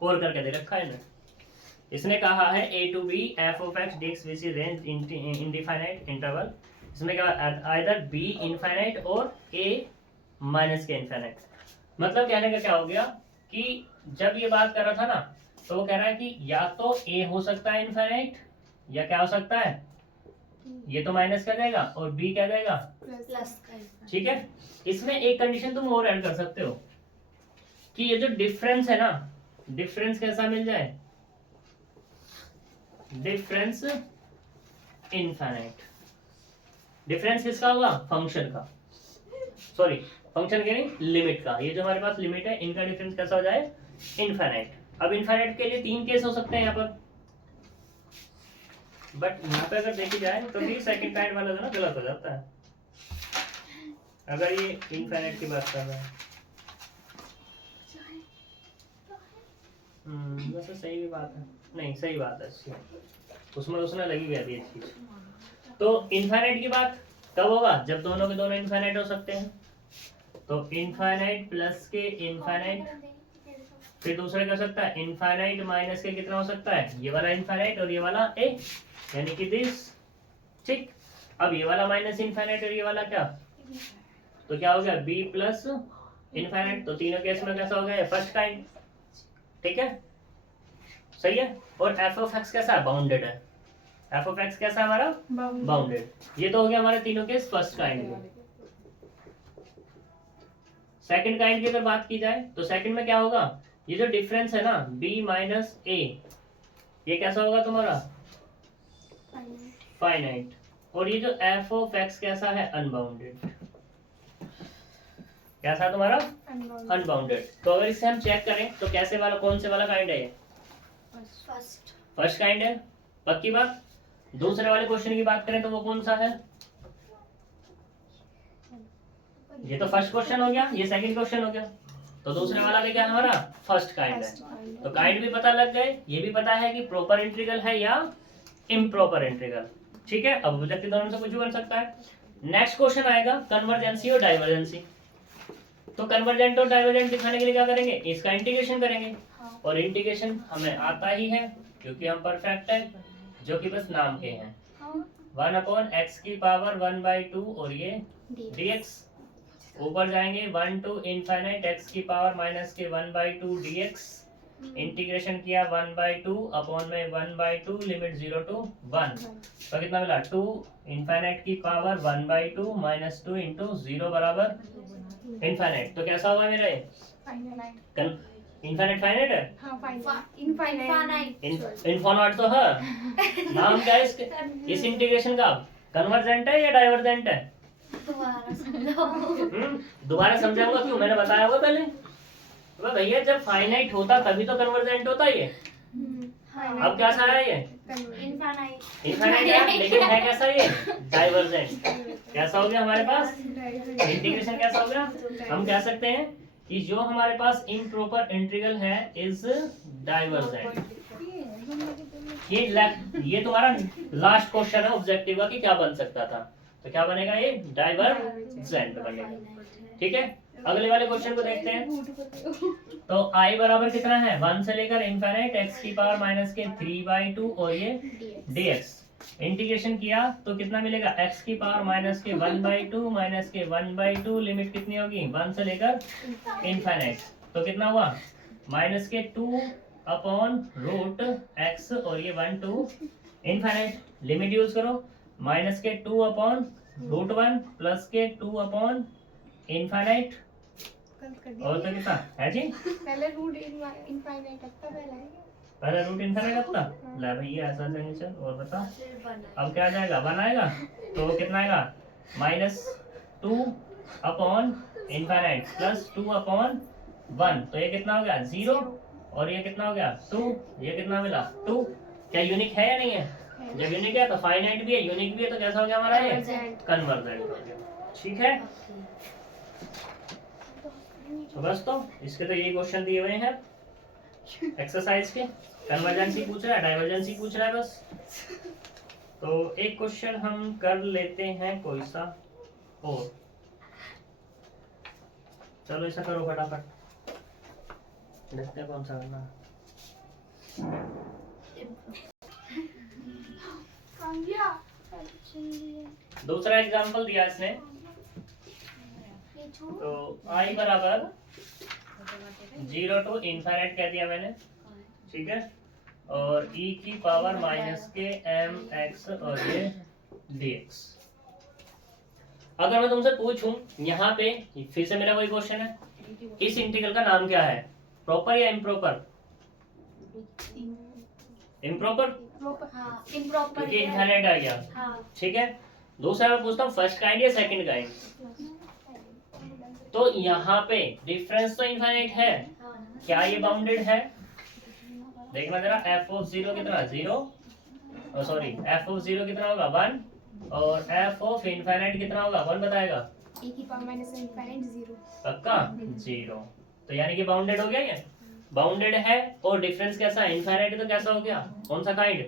और करके दे रखा है ना। इसने कहा है a to b f of x dx which is range indefinite interval। इसमें क्या either b infinite और a minus के infinite। मतलब कहने का क्या हो गया कि जब ये बात कर रहा था ना, तो वो कह रहा है कि या तो a हो सकता है इनफाइनाइट, या क्या हो सकता है, ये तो माइनस कर देगा और b क्या देगा प्लस का। ठीक है। इसमें एक कंडीशन तुम और ऐड कर सकते हो कि ये जो डिफरेंस है ना, डिफरेंस कैसा मिल जाए, डिफरेंस इनफाइनाइट। डिफरेंस किसका होगा? फंक्शन का, सॉरी फंक्शन के नहीं, लिमिट का। ये जो हमारे पास लिमिट है इनका डिफरेंस कैसा हो जाए? इनफाइनाइट। अब इनफाइनाइट के लिए तीन केस हो सकते हैं यहाँ पर, बट यहाँ पे अगर देखी जाए तो भी सेकंड काइंड वाला जो ना गलत हो जाता है अगर ये इनफाइनाइट की बात कर रहा है। वैसे सही भी बात है, नहीं सही बात है इसकी, उसमें उसने लगी हुई है ये चीज। तो इनफाइनाइट की बात कब होगा? जब दोनों के दोनों इनफाइनाइट हो सकते हैं। तो इनफाइनाइट प्लस के इनफाइनाइट, फिर दूसरा क्या हो सकता है? इनफाइनाइट माइनस के कितना हो सकता है? ये वाला इनफाइनाइट और ये वाला ए, यानी कि दिस। ठीक, अब ये वाला माइनस इनफाइनाइट और ये वाला क्या, तो क्या हो गया? B plus infinite. तो तीनों केस में कैसा हो गया? First kind. ठीक है, सही है। और एफ ऑफ एक्स कैसा है? बाउंडेड है। एफ ऑफ एक्स कैसा है हमारा? बाउंडेड। ये तो हो गया हमारे तीनों केस फर्स्ट काइंड में। सेकंड काइंड की अगर बात की जाए तो सेकंड में क्या होगा? ये जो डिफरेंस है ना b माइनस ए, ये कैसा होगा तुम्हारा? फाइनाइट। और ये जो एफ ऑफ एक्स कैसा है? अनबाउंडेड। कैसा है तुम्हारा? अनबाउंडेड। तो अगर इसे हम चेक करें तो कैसे वाला, कौन से वाला काइंड है ये? फर्स्ट। फर्स्ट काइंड है, पक्की बात। दूसरे वाले क्वेश्चन की बात करें तो वो कौन सा है? ये तो फर्स्ट क्वेश्चन हो गया, ये सेकंड क्वेश्चन हो गया। तो दूसरे वाला भी क्या है हमारा? फर्स्ट काइंड है। तो काइंड भी पता लग गए, ये भी पता है कि प्रॉपर इंटीग्रल है या इम्प्रॉपर इंटीग्रल। ठीक है, अब ऑब्जेक्टिव दोनों से कुछ भी बन सकता है। नेक्स्ट क्वेश्चन आएगा कन्वर्जेंसी और डाइवर्जेंसी। तो कन्वर्जेंट और डाइवर्जेंट दिखाने के लिए क्या करेंगे? इसका इंटीग्रेशन करेंगे। और इंटीग्रेशन हमें आता ही है क्योंकि हम परफेक्ट है, जो कि बस नाम के हैं। 1/x की पावर 1/2 और ये dx। ऊपर जाएंगे 1 to इनफाइनाइट x की पावर माइनस के 1/2 dx। इंटीग्रेशन किया 1/2 अपॉन में 1/2 लिमिट 0 to 1। तो कितना मिला? 2 इनफाइनाइट की पावर 1/2 माइनस 2 इंटू 0 बराबर इनफाइनाइट। तो कैसा होगा मेरा ये? इनफाइनाइट फाइनाइट है? इनफाइनाइट तो है। नाम क्या है इसके? इस इंटीग्रेशन का कन्वर्जेंट है या डाइवर्जेंट है? दोबारा समझाऊंगा क्यों, मैंने बताया हुआ पहले। तो भैया जब फाइनाइट होता तभी तो कन्वर्जेंट होता है ये। अब क्या सा है ये? इनफाइनाइट है, लेकिन है कैसा ये? डाइवर्जेंट। कैसा हो गया हमारे पास? इंटीग्रेशन कैसा हो गया? हम कह सकते हैं कि जो हमारे पास इम्प्रॉपर इंटीग्रल है इज डाइवर्जेंट। ये तुम्हारा लास्ट क्वेश्चन है ऑब्जेक्टिव का कि क्या बन सकता था। तो क्या बनेगा? ये डाइवर्जेंट बनेगा। ठीक है, अगले वाले क्वेश्चन को देखते हैं। तो i बराबर कितना है? 1 से लेकर इनफाइनाइट x की पावर माइनस के 3/2 और ये dx। इंटीग्रेशन किया तो कितना मिलेगा? x की पावर माइनस के 1/2 माइनस के 1/2 लिमिट कितनी होगी? 1 से लेकर इनफाइनाइट। तो कितना हुआ? माइनस के 2 अपॉन रूट x और ये 1 to इनफाइनाइट। लिमिट यूज करो, माइनस के 2 अपॉन रूट 1 प्लस के 2 अपॉन इनफाइनाइट। और तो कितना है जी? पहले रूट इनफाइनाइट रखता, पहले रूट इनफाइनाइट रखता। ले भैया ऐसा नहीं चल। और बता अब क्या आ जाएगा? 1 आएगा। तो कितना आएगा? Minus 2 upon infinite plus 2 upon 1। तो ये कितना हो गया? 0। और ये कितना हो गया? 2। ये कितना मिला? 2। क्या यूनिक है या नहीं है? जब यूनिक है तो फाइनाइट भी है, यूनिक भी है, तो कैसा हो गया हमारा ये? कन्वर्जेंट हो गया। ठीक है, तो बस, तो इसके तो यही क्वेश्चन दिए हुए हैं एक्सरसाइज के। कन्वर्जेंसी पूछ रहा है, डाइवर्जेंसी पूछ रहा है बस। तो एक क्वेश्चन हम कर लेते हैं कोई सा और। चलो ऐसा करो फटाफट, देखते हैं कौन सा करना। दूसरा एग्जांपल दिया इसने, तो आई बराबर 0 to इनफाइनाइट कह दिया मैंने, ठीक है, और e की पावर माइनस के mx और ये dx। अगर मैं तुमसे पूछूं यहाँ पे, फिर से मेरा वही क्वेश्चन है, इस इंटीग्रल का नाम क्या है, प्रॉपर या इम्प्रॉपर? इम्प्रॉपर, क्योंकि इनफाइनाइट आ गया, ठीक है। दूसरा मैं पूछता हूँ फर्स्ट काइंड या सेकंड काइंड, तो यहाँ पे डिफरेंस तो इनफाइनाइट है, क्या ये बाउंडेड है? देखना जरा, f ऑफ 0 कितना 0, सॉरी f ऑफ 0 कितना होगा 1, और f ऑफ इनफाइनाइट कितना होगा 1 बताएगा, e की पावर माइनस इनफाइनाइट 0 पक्का 0। तो यानी कि बाउंडेड हो गया, ये बाउंडेड है। और डिफरेंस कैसा है, इनफाइनाइट, तो कैसा हो गया, कौन सा काइंड,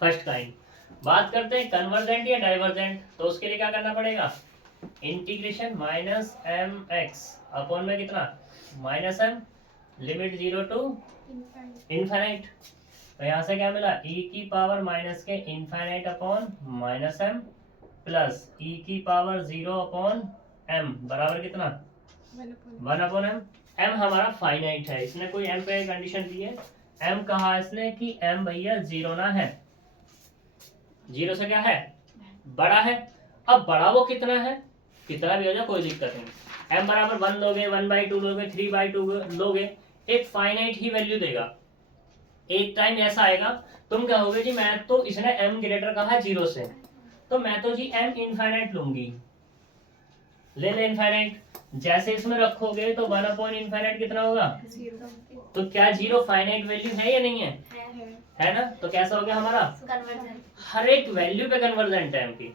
फर्स्ट काइंड। बात करते हैं कन्वर्जेंट या डाइवर्जेंट, तो उसके लिए क्या करना पड़ेगा, integration minus m x upon में कितना minus m, limit 0 to infinite. तो यहाँ से क्या मिला, e की पावर माइनस के infinite upon minus m plus e की पावर 0 अपॉन m बराबर कितना 1 अपॉन m। m हमारा फाइनाइट है, इसने कोई m पे कंडीशन दी है, m कहा इसने कि m भैया 0 ना है, 0 से क्या है बड़ा है। अब बड़ा वो कितना है, कितना भी हो जाए कोई दिक्कत नहीं, m बराबर 1 लोगे, 1/2 लोगे, 3/2 लोगे, एक फाइनाइट ही वैल्यू देगा। एक टाइम ऐसा आएगा तुम कहोगे जी मैं तो, इसने m ग्रेटर कहा है 0 से, तो मैं तो जी m इनफाइनाइट लूंगी, ले ले इनफाइनाइट, जैसे इसमें रखोगे तो 1 अपॉन इनफाइनाइट कितना होगा 0। तो क्या 0 फाइनाइट वैल्यू है या नहीं है, है ना। तो कैसा हो गया हमारा, हर एक वैल्यू पे कन्वर्जेंट है m की,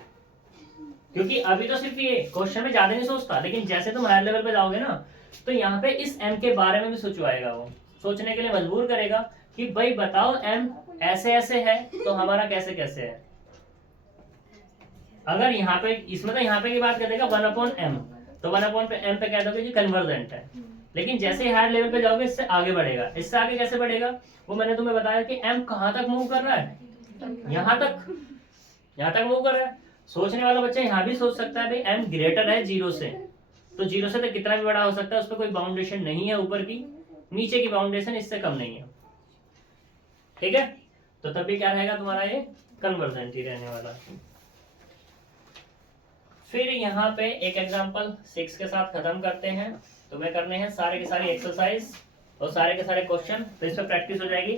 क्योंकि अभी तो सिर्फ ये क्वेश्चन में ज्यादा नहीं सोचता, लेकिन जैसे तुम हायर लेवल पे जाओगे ना, तो यहाँ पे इस m के बारे में भी सोचवाएगा, वो सोचने के लिए मजबूर करेगा कि भाई बताओ m ऐसे ऐसे है तो हमारा कैसे कैसे है। अगर यहाँ पे इसमें तो यहाँ पे की बात करेगा 1 अपॉन m, तो 1 अपॉन m पे कह दोगे जी कन्वर्जेंट है, लेकिन जैसे हायर लेवल पे जाओगे इससे आगे बढ़ेगा। इससे आगे कैसे बढ़ेगा वो मैंने तुम्हें बताया कि m कहाँ तक मूव कर रहा है, यहाँ तक मूव कर रहा है। सोचने वाला बच्चा यहाँ भी सोच सकता है भाई m ग्रेटर है 0 से, तो 0 से तो कितना भी बड़ा हो सकता है, उस पर कोई बाउंडेशन नहीं है ऊपर की, नीचे की बाउंडेशन इससे कम नहीं है, ठीक है। तो तभी क्या रहेगा तुम्हारा, ये कन्वर्जेंट ही रहने वाला। फिर यहाँ पे एक एग्जांपल 6 के साथ खत्म करते हैं। तुम्हें करने हैं सारे के सारे एक्सरसाइज और सारे के सारे क्वेश्चन, तो इस पर प्रैक्टिस हो जाएगी।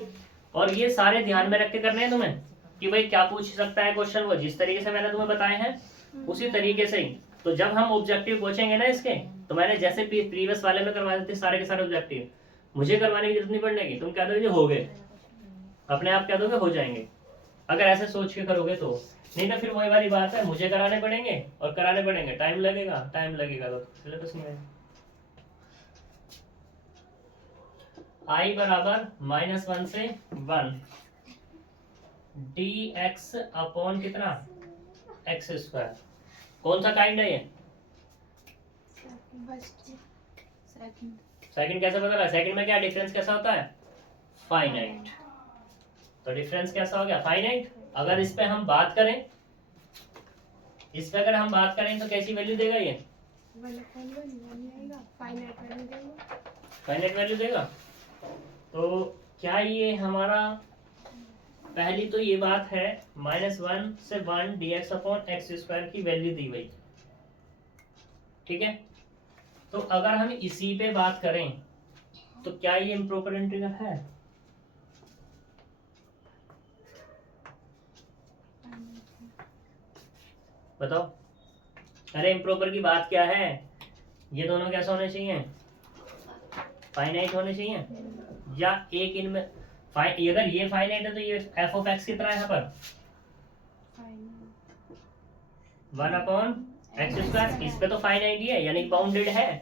और ये सारे ध्यान में रख के करने हैं तुम्हें कि भाई क्या पूछ सकता है क्वेश्चन, वो जिस तरीके से मैंने तुम्हें बताए हैं उसी तरीके से ही। तो जब हम ऑब्जेक्टिव पूछेंगे ना इसके, तो मैंने जैसे प्रीवियस वाले में करवाए थे सारे के सारे ऑब्जेक्टिव, मुझे करवाने की जरूरत नहीं पड़ने की, तुम कह दोगे हो गए, अपने आप कह दोगे हो जाएंगे, अगर ऐसे सोच के करोगे तो। नहीं तो फिर वही वाली बात है, मुझे कराने पड़ेंगे और कराने पड़ेंगे, टाइम लगेगा तो सिलेबस नहीं आएगा। i बराबर -1 से 1 dx अपॉन कितना x², कौन सा काइंड है ये, सेकंड। कैसे पता लगा, सेकंड में क्या डिफरेंस कैसा होता है, फाइनाइट। तो डिफरेंस कैसा हो गया, फाइनाइट। अगर इस पे हम बात करें, तो कैसी वैल्यू देगा ये, फाइनाइट वैल्यू देगा। तो क्या ये हमारा, पहली तो ये बात है -1 से 1 dx अपॉन x² की वैल्यू दी गई, ठीक है। तो अगर हम इसी पे बात करें तो क्या ये इम्प्रॉपर इंटीग्रल है, बताओ। अरे इम्प्रॉपर की बात क्या है, ये दोनों कैसे होने चाहिए, फाइनाइट होने चाहिए, या एक इनमें अगर ये फाइनाइट है तो ये f ऑफ x कितना है यहाँ पर 1 अपॉन x², इस पे तो फाइनाइट ही है यानी बाउंडेड है।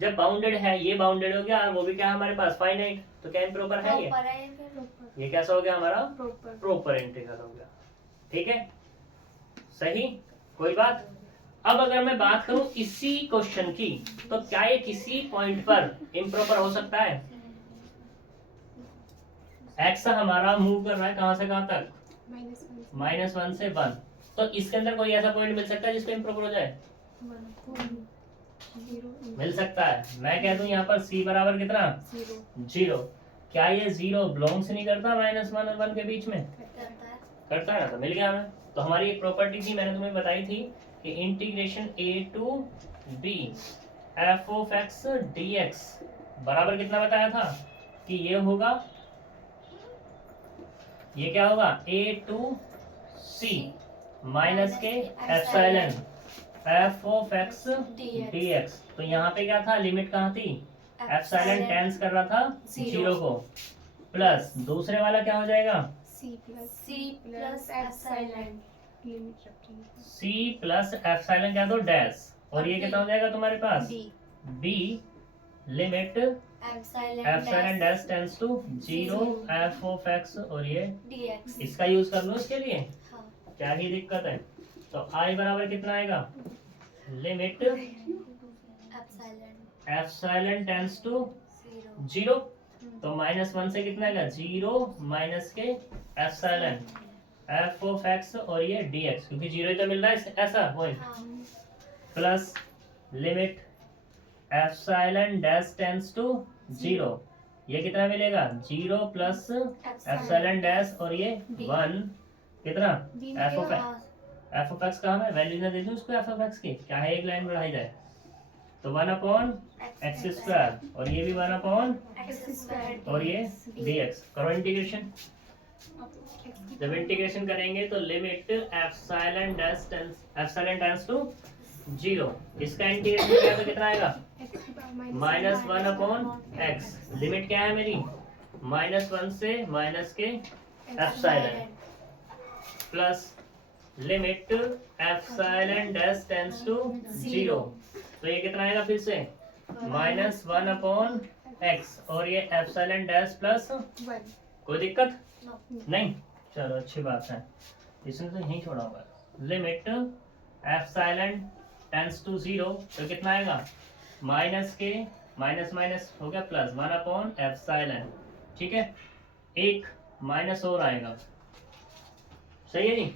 जब बाउंडेड है, ये बाउंडेड हो गया और वो भी क्या है हमारे पास फाइनाइट, तो क्या इम्प्रॉपर है ये? प्रॉपर है फिर। ये कैसा हो गया हमारा? प्रॉपर। प्रॉपर इंटीग्रल हो गया। ठीक है, सही, कोई बात। अब अगर मैं बात करूं इसी क्वेश्चन की, तो क्या ये किसी पॉइंट पर इम्प्रॉपर हो सकता है? एक्स हमारा मूव कर रहा है कहां से कहां तक? -1 से 1। तो इसके अंदर कोई ऐसा पॉइंट मिल सकता है जिसपे इम्प्रॉपर हो जाए? मिल सकता है। मैं कह दूं यहाँ पर c बराबर कितना? 0। क्या ये 0 बिलोंग्स नहीं करता -1 और 1 के बीच में? करता है ना, तो मिल गया हमें। तो हमारी एक प्रॉपर्टी थी, मैंने तुम्हें बताई थी कि integration a to b f of x dx बराबर कितना बताया था कि ये होगा, ये क्या होगा? a टू c माइनस के epsilon f of x dx। तो यहाँ पे क्या था? लिमिट कहाँ थी? एप्सिलॉन टेंस कर रहा था 0 को, प्लस दूसरे वाला क्या हो जाएगा? c plus epsilon c plus epsilon क्या? तो डैश। और ये कितना हो जाएगा तुम्हारे पास? b limit epsilon dash tends to 0 f of x और ये dx। इसका यूज कर लो इसके लिए, हाँ। क्या ही दिक्कत है? तो i बराबर कितना आएगा? Limit epsilon tends to 0। तो -1 से कितना आएगा? 0 माइनस के एप्सिलॉन f ऑफ x और ये dx, क्योंकि 0 ही तो मिल रहा है ऐसा point, plus limit epsilon dash tends to 0। ये कितना मिलेगा? 0 प्लस एप्सिलॉन डैश और ये 1 कितना? f ऑफ x कहाँ है? वैल्यू ना दे दूं उसको f ऑफ x की, क्या है एक लाइन बढ़ाई जाए, तो 1/x² और ये भी 1/, और ये dx। करो इंटीग्रेशन। जब इंटीग्रेशन करेंगे तो लिमिट एप्सिलॉन टेंस टू 0, इसका इंटीग्रेशन किया तो कितना आएगा? -1/x। लिमिट क्या है मेरी? -1 से माइनस के epsilon plus limit epsilon dash tends to 0। तो ये कितना आएगा फिर से? -1/x और ये एप्सिलॉन डैश प्लस 1। कोई दिक्कत नहीं? चलो अच्छी बात है, इसने तो यही छोड़ा होगा। लिमिट एप्सिलॉन टेंस टू 0, तो कितना आएगा? माइनस के माइनस माइनस हो गया प्लस 1/एप्सिलॉन। ठीक है, एक माइनस और आएगा, सही है जी?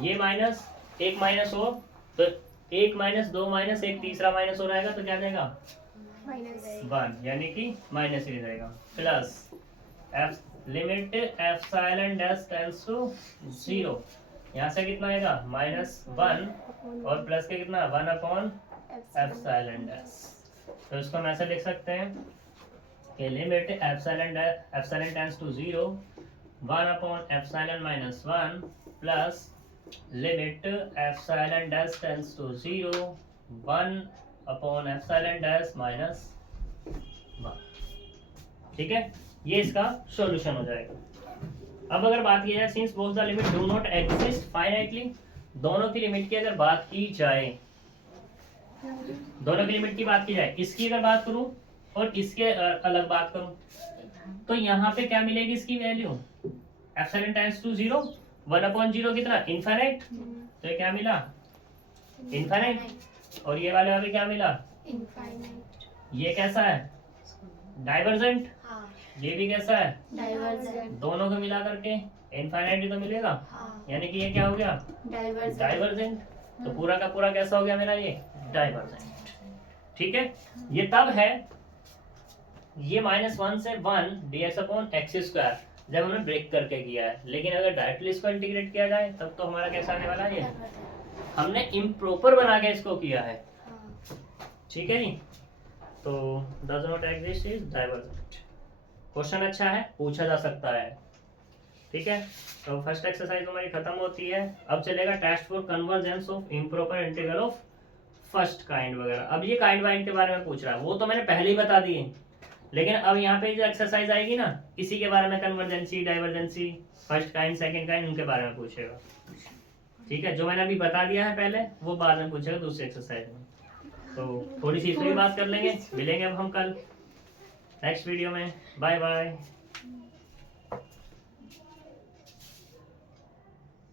ये माइनस, एक माइनस और, तो 1 माइनस 2 माइनस एक तीसरा माइनस और आएगा, तो क्या जाएगा? -1, यानी कि माइनस ही रहेगा, plus limit epsilon dash tends to 0। यहाँ से कितना आएगा? -1 और प्लस के कितना? 1/एप्सिलॉन डैश। तो इसको हम ऐसे लिख सकते हैं कि लिमिट एप्सिलॉन टेंस टू 0 1/एप्सिलॉन -1 plus limit epsilon dash tends to 0 1/एप्सिलॉन डैश -1। ठीक है, ये इसका सॉल्यूशन हो जाएगा। अब अगर बात की जाए, since both the limit do not exist finitely, दोनों की लिमिट की अगर बात की जाए, दोनों की लिमिट की बात की जाए, इसकी अगर बात करूं और इसके अलग बात करूं, तो यहाँ पे क्या मिलेगी इसकी वैल्यू? एप्सिलॉन टेंस टू 0 1/0 कितना? इनफाइनाइट। तो ये क्या मिला? इनफाइनाइट। और ये वाले अभी क्या मिला? इनफाइनाइट। ये कैसा है? डाइवर्जेंट। ये भी कैसा है? डाइवर्जेंट। दोनों को मिला करके इनफाइनाइट ही तो मिलेगा, यानी कि ये क्या हो गया? डाइवर्जेंट। तो पूरा का पूरा कैसा हो गया मेरा? ये डाइवर्जेंट। ठीक है, ये तब है, ये -1 से 1 dx/x² जब हमने ब्रेक करके किया है, लेकिन अगर डायरेक्टली इसको इंटीग्रेट किया जाए तब तो हमारा कैसा आने वाला है? ये हमने इम्प्रॉपर बना के इसको किया है। ठीक है जी, तो does not exist is divergent. Question अच्छा है, पूछा जा सकता है। ठीक है, तो फर्स्ट एक्सरसाइज हमारी खत्म होती है। अब चलेगा test for convergence of improper integral of first kind वगैरह। अब ये काइंड वाइंड के बारे में पूछ रहा है, वो तो मैंने पहले ही बता दिए, लेकिन अब यहाँ पे जो एक्सरसाइज आएगी ना, इसी के बारे में, कन्वर्जेंसी, divergency, first kind, second kind, उनके बारे में पूछेगा। ठीक है, जो मैंने अभी बता दिया है पहले, वो बाद में पूछेगा दूसरी एक्सरसाइज में। तो थोड़ी सी फिर बात कर लेंगे, मिलेंगे अब हम कल नेक्स्ट वीडियो में। Bye bye.